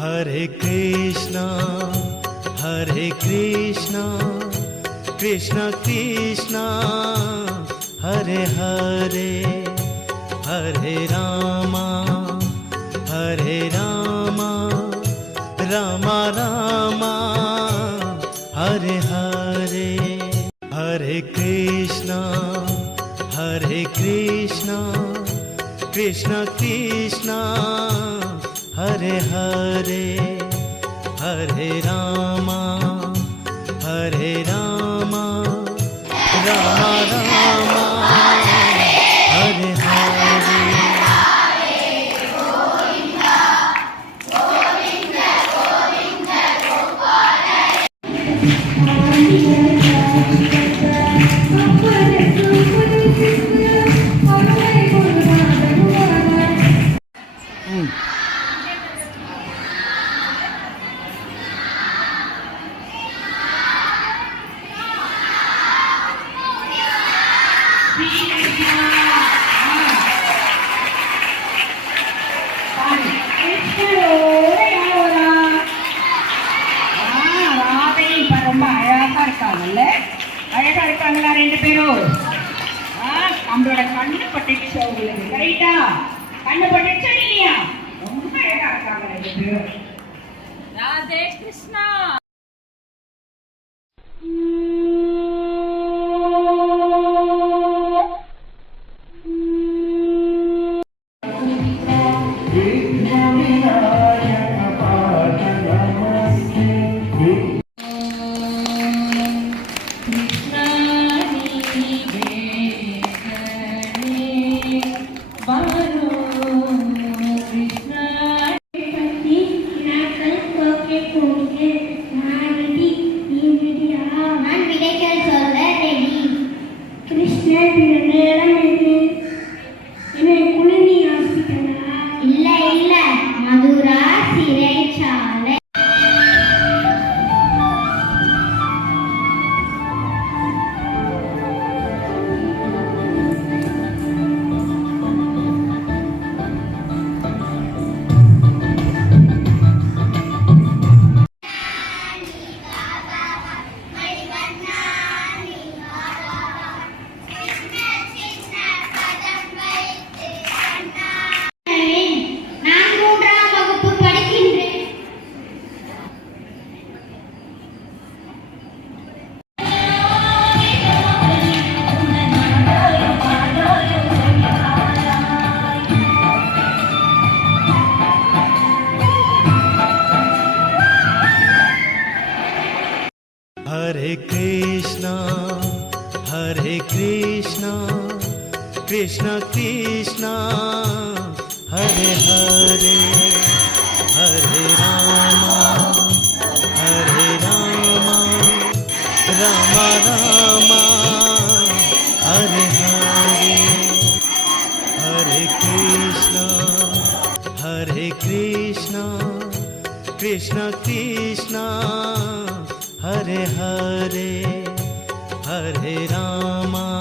Hare Krishna, Krishna Krishna, Hare Hare, Hare Rama, Rama Rama, Hare Hare. Hare Krishna, Krishna Krishna, Hare Hare, Hare Rama, Rama Rama, Hare Hare. அழகா இருக்காங்களா ரெண்டு பேரும்? நம்மளோட கண்ணு பட்டுச்சு அவங்களுக்கு. கரெக்டா? கண்ணு பட்டுச்சா இல்லையா? ரொம்ப அழகா இருக்காங்க ரெண்டு பேரும். Radhe Krishna. Hare Krishna, Krishna Krishna, Hare Hare, Hare Rama, Rama Rama, Hare Hare. Hare Krishna, Krishna Krishna, Hare Hare, Hare Rama.